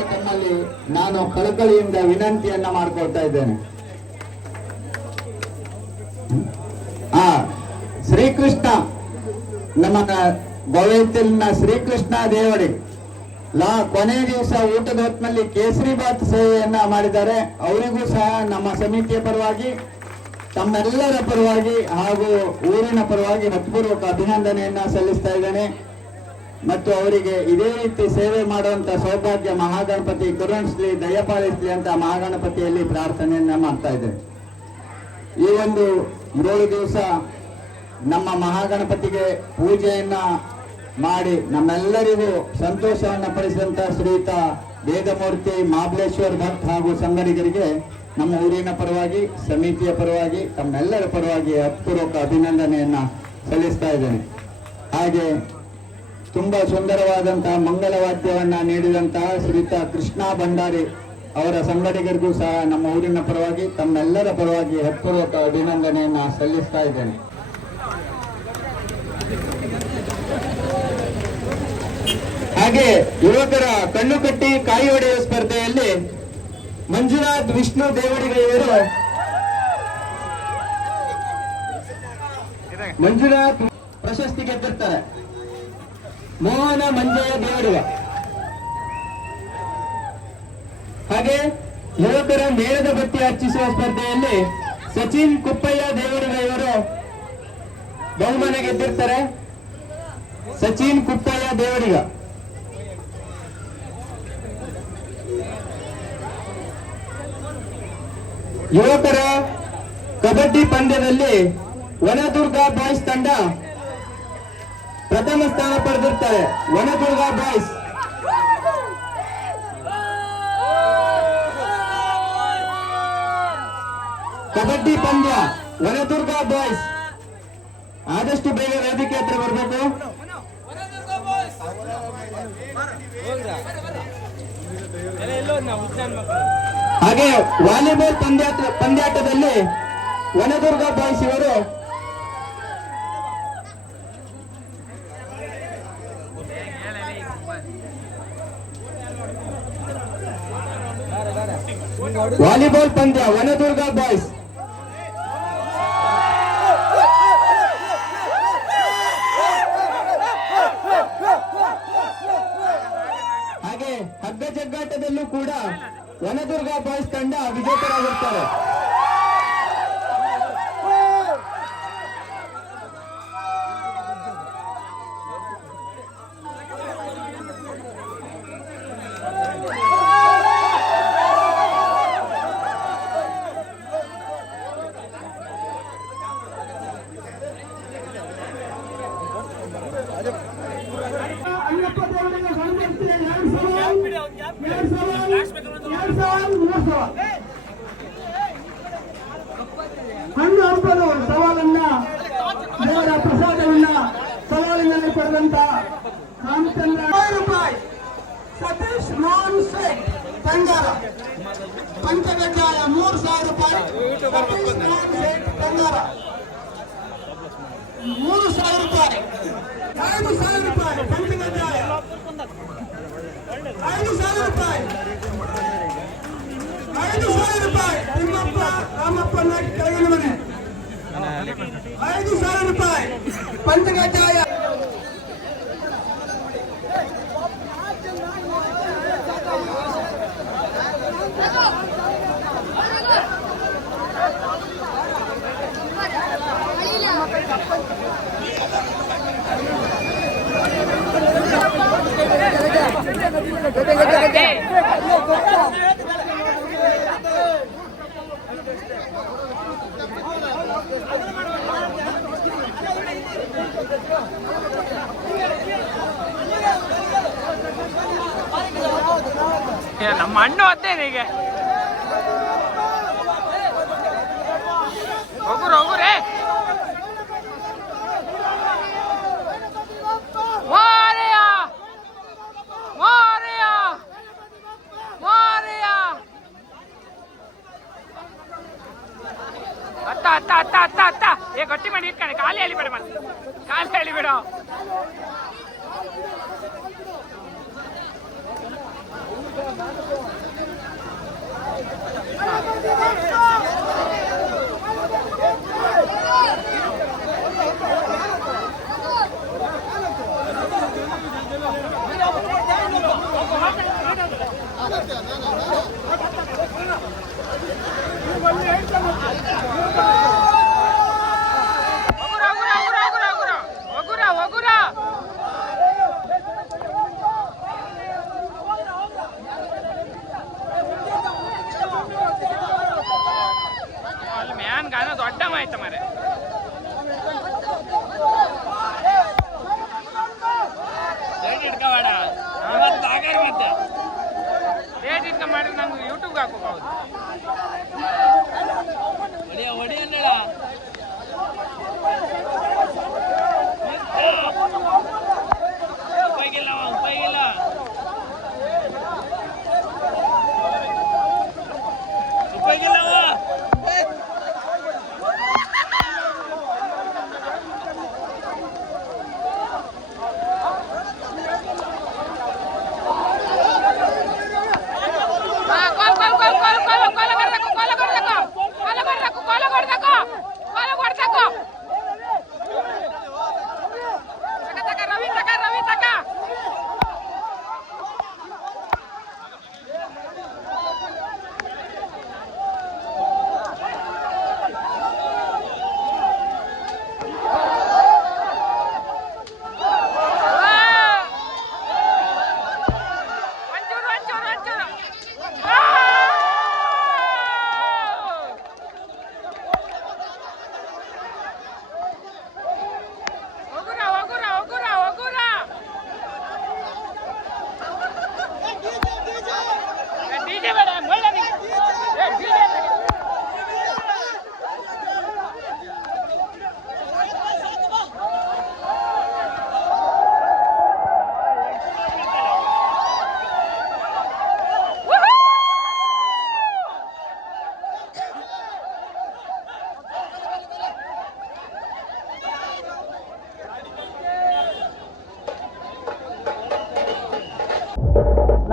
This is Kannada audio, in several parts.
ತಮ್ಮಲ್ಲಿ ನಾನು ಕಳಕಳಿಯಿಂದ ವಿನಂತಿಯನ್ನ ಮಾಡ್ಕೊಳ್ತಾ ಇದ್ದೇನೆ. ಆ, ಶ್ರೀಕೃಷ್ಣ ನಮ್ಮ ಗೋವೇತಿಲ್ನ ಶ್ರೀಕೃಷ್ಣ ದೇವರಿಗೆ ಲಾ ಕೊನೆ ದಿವಸ ಊಟದ ಹೊತ್ತಿನಲ್ಲಿ ಕೇಸರಿ ಬಾತ್ ಸೇವೆಯನ್ನ ಮಾಡಿದ್ದಾರೆ. ಅವರಿಗೂ ಸಹ ನಮ್ಮ ಸಮಿತಿಯ ಪರವಾಗಿ, ತಮ್ಮೆಲ್ಲರ ಪರವಾಗಿ ಹಾಗೂ ಊರಿನ ಪರವಾಗಿ ಹೃತ್ಪೂರ್ವಕ ಅಭಿನಂದನೆಯನ್ನ ಸಲ್ಲಿಸ್ತಾ ಇದ್ದೇನೆ. ಮತ್ತು ಅವರಿಗೆ ಇದೇ ರೀತಿ ಸೇವೆ ಮಾಡುವಂತ ಸೌಭಾಗ್ಯ ಮಹಾಗಣಪತಿ ಕುರುಣಿಸ್ಲಿ ದಯಪಾಲಿಸ್ಲಿ ಅಂತ ಮಹಾಗಣಪತಿಯಲ್ಲಿ ಪ್ರಾರ್ಥನೆಯನ್ನ ಮಾಡ್ತಾ ಇದ್ದೇನೆ. ಈ ಒಂದು ಏಳು ದಿವಸ ನಮ್ಮ ಮಹಾಗಣಪತಿಗೆ ಪೂಜೆಯನ್ನ ಮಾಡಿ ನಮ್ಮೆಲ್ಲರಿಗೂ ಸಂತೋಷವನ್ನ ಪಡಿಸಿದಂತ ಶ್ರೀಯುತ ವೇದಮೂರ್ತಿ ಮಹಾಬಲೇಶ್ವರ್ ಭಟ್ ಹಾಗೂ ಸಂಗಡಿಗರಿಗೆ ನಮ್ಮ ಊರಿನ ಪರವಾಗಿ, ಸಮಿತಿಯ ಪರವಾಗಿ, ತಮ್ಮೆಲ್ಲರ ಪರವಾಗಿ ಅಪೂರ್ವಕ ಅಭಿನಂದನೆಯನ್ನ ಸಲ್ಲಿಸ್ತಾ ಇದ್ದೇನೆ. ಹಾಗೆ ತುಂಬಾ ಸುಂದರವಾದಂತಹ ಮಂಗಲವಾದ್ಯವನ್ನ ನೀಡಿದಂತಹ ಶ್ರೀತ ಕೃಷ್ಣ ಭಂಡಾರಿ ಅವರ ಸಂಘಟಕರಿಗೂ ಸಹ ನಮ್ಮ ಊರಿನ ಪರವಾಗಿ, ತಮ್ಮೆಲ್ಲರ ಪರವಾಗಿ ಹೃತ್ಪೂರ್ವಕ ಅಭಿನಂದನೆಯನ್ನ ಸಲ್ಲಿಸ್ತಾ ಇದ್ದೇನೆ. ಹಾಗೆ ಯುವಕರ ಕಣ್ಣು ಕಟ್ಟಿ ಕಾಯಿ ಹೊಡೆಯುವ ಸ್ಪರ್ಧೆಯಲ್ಲಿ ಮಂಜುನಾಥ್ ವಿಷ್ಣು ದೇವಡಿಗೆಯವರು ಮಂಜುನಾಥ್ ಪ್ರಶಸ್ತಿ ಗೆದ್ದಿರ್ತಾರೆ ಮೋಹನ ಮಂಜಯ ದೇವಡಿಗ ಹಾಗೆ ಯುವಕರ ಮೇಳದ ಬಟ್ಟಿ ಅರ್ಚಿಸುವ ಸ್ಪರ್ಧೆಯಲ್ಲಿ ಸಚಿನ್ ಕುಪ್ಪಯ್ಯ ದೇವಡಿಗ ಇವರು ಬಹುಮಾನ ಗೆದ್ದಿರ್ತಾರೆ. ಸಚಿನ್ ಕುಪ್ಪಯ್ಯ ದೇವರಿಗ ಯುವಕರ ಕಬಡ್ಡಿ ಪಂದ್ಯದಲ್ಲಿ ವನದುರ್ಗ ಬಾಯ್ಸ್ ತಂಡ ಪ್ರಥಮ ಸ್ಥಾನ ಪಡೆದಿರ್ತಾರೆ. ವನದುರ್ಗ ಬಾಯ್ಸ್. ಕಬಡ್ಡಿ ಪಂದ್ಯ, ವನದುರ್ಗ ಬಾಯ್ಸ್. ಆದಷ್ಟು ಬೇಗ ವೇದಿಕೆ ಹತ್ರ ಬರಬೇಕು. ಹಾಗೆ ವಾಲಿಬಾಲ್ ಪಂದ್ಯಾಟ ಪಂದ್ಯಾಟದಲ್ಲಿ ವನದುರ್ಗ ಬಾಯ್ಸ್ ಇವರು ವಾಲಿಬಾಲ್ ಪಂದ್ಯ ವನದುರ್ಗ ಬಾಯ್ಸ್ ಹಾಗೆ ಹಗ್ಗ ಜಗ್ಗಾಟದಲ್ಲೂ ಕೂಡ ವನದುರ್ಗ ಬಾಯ್ಸ್ ತಂಡ ವಿಜೇತರಾಗಿರ್ತಾರೆ. ಹಣ್ಣು ಹಂಪಲು ಸವಾಲನ್ನ, ದೇವರ ಪ್ರಸಾದವನ್ನ ಸವಾಲಿನಲ್ಲಿ ಪಡೆದಂತ ರಾಮಚಂದ್ರ. ರೂಪಾಯಿ. ಸತೀಶ್ ಮೋಹನ್ ಶೇಖ್ ಬಂಗಾರ. ಪಂಚಗಜ್ಜಾಯ ಮೂರು ಸಾವಿರ ರೂಪಾಯಿ. ಸತೀಶ್ ಮೋಹನ್ ಶೇಖ್ ಬಂಗಾರ. ಮೂರು ಸಾವಿರ ರೂಪಾಯಿ. ಐದು ಸಾವಿರ ರೂಪಾಯಿ. ಪಂಚಗಜ್ಜಾಯ. ಐದು ಸಾವಿರ ರೂಪಾಯಿ. ಐದು ಸಾವಿರ ರೂಪಾಯಿ. ತಿಮ್ಮಪ್ಪ ರಾಮಪ್ಪ ನಾಯ್ಕ ಐದು ಸಾವಿರ ರೂಪಾಯಿ ಪಂಚಗಜ್ಜಾಯ அண்ணன் வந்தே நீங்க. ஒவ்வொரு ஒவ்வொரு. வாரையா வாரையா வாரையா அத்தா அத்தா அத்தா அத்தா அத்தா. ஏ கொட்டி மணி இருக்கானே. காலி அழிபடும் காலி அழிபடும்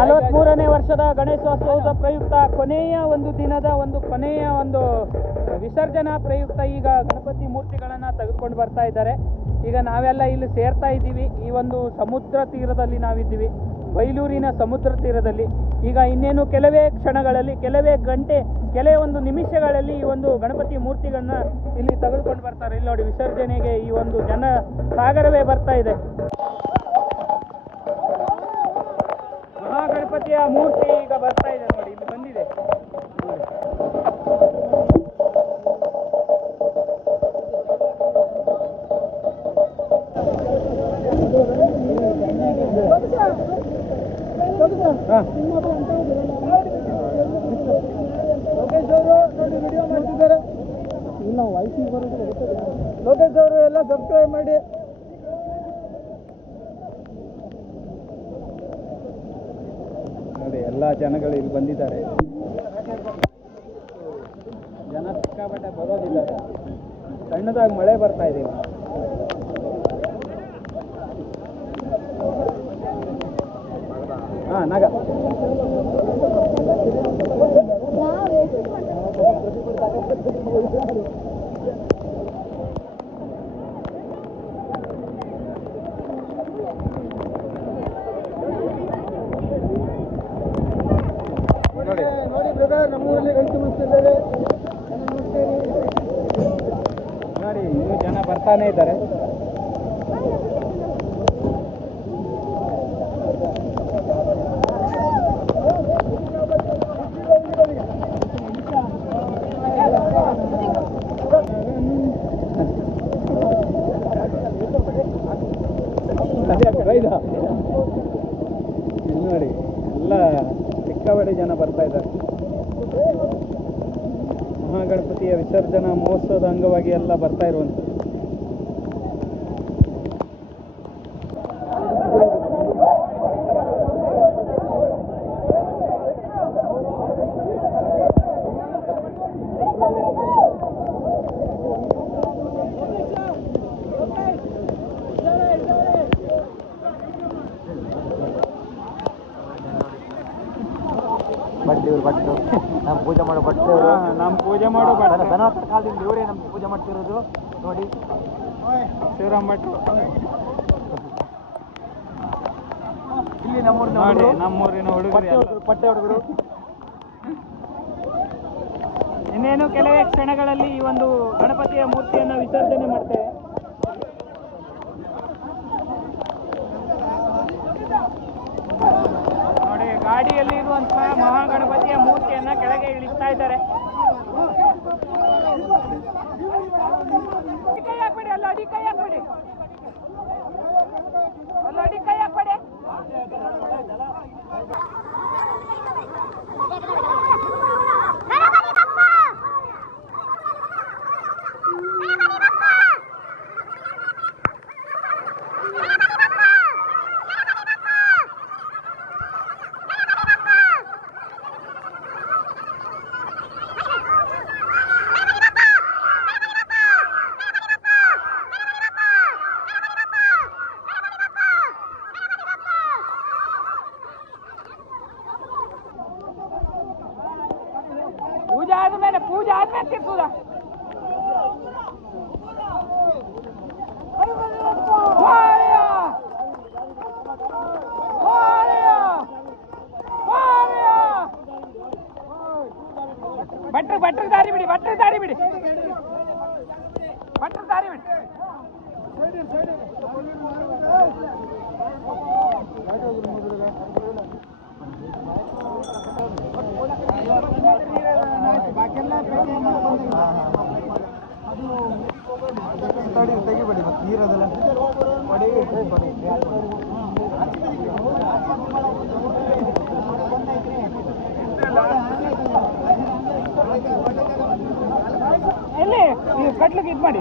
ನಲವತ್ಮೂರನೇ ವರ್ಷದ ಗಣೇಶೋತ್ಸವದ ಪ್ರಯುಕ್ತ ಕೊನೆಯ ಒಂದು ದಿನದ ಒಂದು ಕೊನೆಯ ಒಂದು ವಿಸರ್ಜನಾ ಪ್ರಯುಕ್ತ ಈಗ ಗಣಪತಿ ಮೂರ್ತಿಗಳನ್ನು ತೆಗೆದುಕೊಂಡು ಬರ್ತಾ ಇದ್ದಾರೆ. ಈಗ ನಾವೆಲ್ಲ ಇಲ್ಲಿ ಸೇರ್ತಾ ಇದ್ದೀವಿ. ಈ ಒಂದು ಸಮುದ್ರ ತೀರದಲ್ಲಿ ನಾವಿದ್ದೀವಿ. ಬೈಲೂರಿನ ಸಮುದ್ರ ತೀರದಲ್ಲಿ. ಈಗ ಇನ್ನೇನು ಕೆಲವೇ ಕ್ಷಣಗಳಲ್ಲಿ, ಕೆಲವೇ ಗಂಟೆ, ಕೆಲವೇ ಒಂದು ನಿಮಿಷಗಳಲ್ಲಿ ಈ ಒಂದು ಗಣಪತಿ ಮೂರ್ತಿಗಳನ್ನ ಇಲ್ಲಿ ತೆಗೆದುಕೊಂಡು ಬರ್ತಾರೆ. ಇಲ್ಲಿ ನೋಡಿ ವಿಸರ್ಜನೆಗೆ ಈ ಒಂದು ಜನ ಸಾಗರವೇ ಬರ್ತಾ ಇದೆ. ಮಹಾಗಣಪತಿಯ ಮೂರ್ತಿ ಈಗ ಬರ್ತಾ ಇದೆ ನೋಡಿ ಇಲ್ಲಿ ಬಂದಿದೆ ನೋಡಿ. ಹಾ. ಲೋಕೇಶ್ ಅವರು ನೋಡಿ ವಿಡಿಯೋ ಮಾಡ್ತಿದ್ದಾರೆ ಇಲ್ಲ ವಯಸ್ಸಿಗೆ ಬರೋದು ಲೋಕೇಶ್ ಅವರು ಎಲ್ಲ ಸಬ್ಸ್ಕ್ರೈಬ್ ಮಾಡಿ ನೋಡಿ ಎಲ್ಲ ಜನಗಳು ಬಂದಿದ್ದಾರೆ. ಜನ ಸಿಕ್ಕಾಪಟ್ಟೆ ಬರೋದಿದ್ದಾರೆ ಸಣ್ಣದಾಗಿ ಮಳೆ ಬರ್ತಾ ಇದೆ ಹಾ ನಾಗ ನೋಡಿ ನೋಡಿ ಬ್ರದರ್ ನಮ್ಮೂರಲ್ಲಿ ಗಂಟು ಮುಗಿಸ್ತಿದ್ದಾರೆ ನೋಡಿ ಇನ್ನೂ ಜನ ಬರ್ತಾನೆ ಇದ್ದಾರೆ ಅದೇ ಬೈದ ಇಲ್ಲಿ ನೋಡಿ ಎಲ್ಲ ಸಿಕ್ಕಾಪಟ್ಟೆ ಜನ ಬರ್ತಾ ಇದ್ದಾರೆ ಮಹಾಗಣಪತಿಯ ವಿಸರ್ಜನಾ ಮಹೋತ್ಸವದ ಅಂಗವಾಗಿ ಎಲ್ಲ ಬರ್ತಾ ಇರುವಂಥದ್ದು. ಭಟ್ ಇವ್ರು ಭಟ್ರು ನಾವು ಪೂಜೆ ಮಾಡೋ ಭಟ್ರು ಹಾ, ನಮ್ಮ ಪೂಜೆ ಮಾಡೋ ಭಟ್ರು. ಧನವತ್ತರ ಕಾಲದಿಂದ ಇವರೇ ನಮ್ಗೆ ಪೂಜೆ ಮಾಡ್ತಿರೋದು. ನೋಡಿ. ಶಿವರಾಮ್ ಭಟ್ರು ಇಲ್ಲಿ ನಮ್ಮೂರಿನ ನೋಡಿ ನಮ್ಮೂರಿನ ಹುಡುಗರು ಪಟ್ಟೆ ಹುಡುಗರು. ಇನ್ನೇನು ಕೆಲವೇ ಕ್ಷಣಗಳಲ್ಲಿ ಈ ಒಂದು ಗಣಪತಿಯ ಮೂರ್ತಿಯನ್ನು ವಿಸರ್ಜನೆ ಮಾಡ್ತೇವೆ ನೋಡಿ ಗಾಡಿಯಲ್ಲಿ ಇರುವಂತಹ ಮಹಾಗಣಪತಿಯ ಮೂರ್ತಿಯನ್ನ ಕೆಳಗೆ ಇಳಿಸ್ತಾ ಇದ್ದಾರೆ ಅಲ್ಲ ಅಡಿ ಕೈ ಹಾಕ್ಬಿಡಿ ಪೂಜೆ ಆದ್ಮೇಲೆ ಪೂಜೆ ಆದ್ಮೇಲೆ ತಿರ್ಸುದ ಭಟ್ರು ಭಟ್ರು ದಾರಿ ಬಿಡಿ ಭಟ್ರು ದಾರಿ ಬಿಡಿ ಬಿಡಿ ತಡಿ ತೆಗಿಬೇಡಿ ಮತ್ತೆ ನೀರದಲ್ಲ ಎಲ್ಲಿ? ನೀವು ಕಟ್ಲಿಕ್ಕೆ ಇದು ಮಾಡಿ.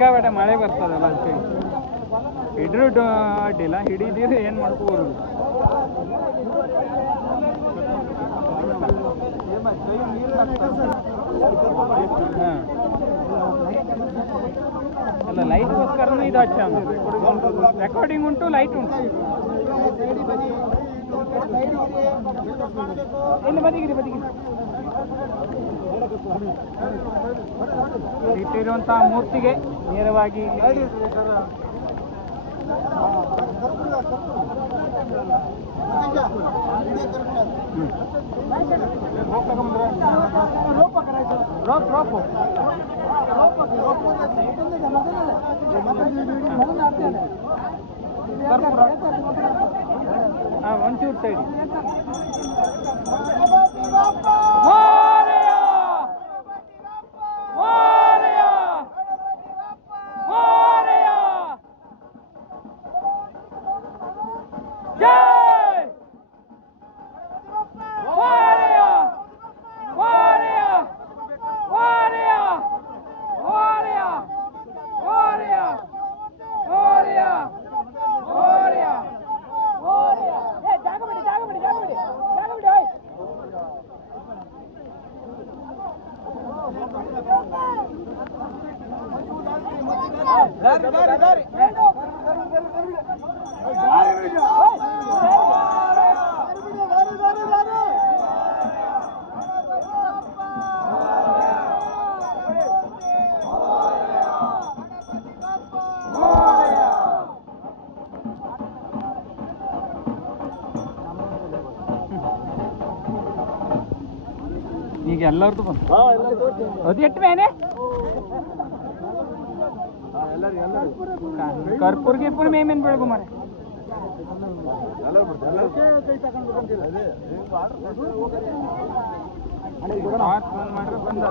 ಸಿಕ್ಕಾಬೇಟೆ ಮಳೆ ಬರ್ತದಲ್ಲ ಅಂತೇಳಿ ಹಿಡ್ರು ಅಡ್ಡಿಲ್ಲ, ಹಿಡಿದಿದ್ರೆ ಏನು ಮಾಡ್ಕೋಬೋದು? ಹಾಂ. ಅಲ್ಲ ಲೈಟ್ಗೋಸ್ಕರನೂ ಇದು ಹಚ್ಚ ರೆಕಾರ್ಡಿಂಗ್ ಉಂಟು ಲೈಟ್ ಉಂಟು. ಎಲ್ಲಿ ಬದಿಗಿರಿ ಬದಿಗಿರಿ. ಇಟ್ಟಿರುವಂತಹ ಮೂರ್ತಿಗೆ ನೇರವಾಗಿ ಒಂಚೂರು ಸೈಡ್. ಎಲ್ಲರದು ಬಂತು. ಅದು ಎಟ್ಟು ಮೇನೆ ಕರ್ಪೂರ್ ಗಿರ್ಪುರ್ ಮೇಮೇನ್ ಬೆಳಗು ಮನೆ ಫೋನ್ ಮಾಡ್ರೆ ಬಂದ.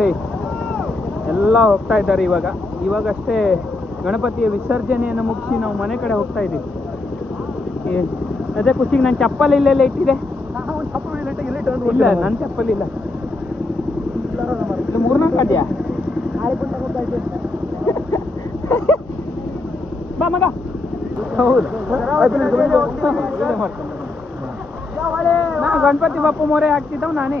ನೋಡಿ ಎಲ್ಲ ಹೋಗ್ತಾ ಇದ್ದಾರೆ ಇವಾಗ. ಇವಾಗಷ್ಟೇ ಗಣಪತಿಯ ವಿಸರ್ಜನೆಯನ್ನು ಮುಗಿಸಿ ನಾವು ಮನೆ ಕಡೆ ಹೋಗ್ತಾ ಇದ್ದೀವಿ. ಅದೇ ಖುಷಿಗೆ ನನ್ನ ಚಪ್ಪಲಿ ಇಲ್ಲೆಲ್ಲ ಇಟ್ಟಿದೆ ಇಲ್ಲ ನನ್ನ ಚಪ್ಪಲಿ ಇಲ್ಲ. ಮೂರ್ನಾಲ್ಕು ಅದೆಯಾ ಬಾ ಮಗ. ಹೌದು. ನಾ ಗಣಪತಿ ಬಪ್ಪ ಮೋರೆ ಹಾಕ್ತಿದ್ದವು ನಾನೇ.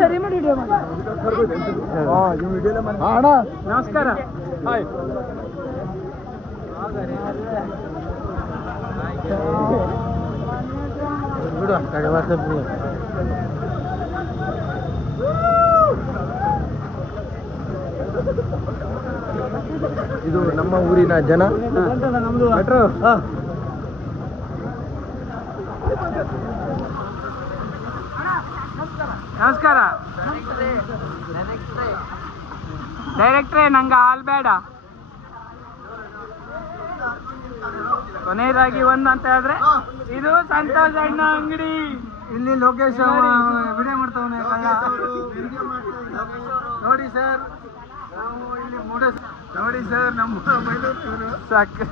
ಸರಿ ಮಾಡಿ ವಿಡಿಯೋ ಅಣ್ಣ. ನಮಸ್ಕಾರ. ಹಾಯ್ ಬಿಡು ಇದು ನಮ್ಮ ಊರಿನ ಜನ. ನಮ್ದು ನಮಸ್ಕಾರ. ಡೈರೆಕ್ಟ್ರೇ ನಂಗೆ ಆಲ್ ಬೇಡ. ಕೊನೆಯದಾಗಿ ಒಂದು ಅಂತ ಹೇಳಿದ್ರೆ ಇದು ಸಂತೋಷ್ ಅಣ್ಣ ಅಂಗಡಿ. ಇಲ್ಲಿ ಲೋಕೇಶ್ ವಿಡಿಯೋ ಮಾಡ್ತಾವನೆ ನೋಡಿ ಸರ್ ನಾವು ಇಲ್ಲಿ ನೋಡಿ ಸರ್ ನಮ್ಮ ಸಾಕು.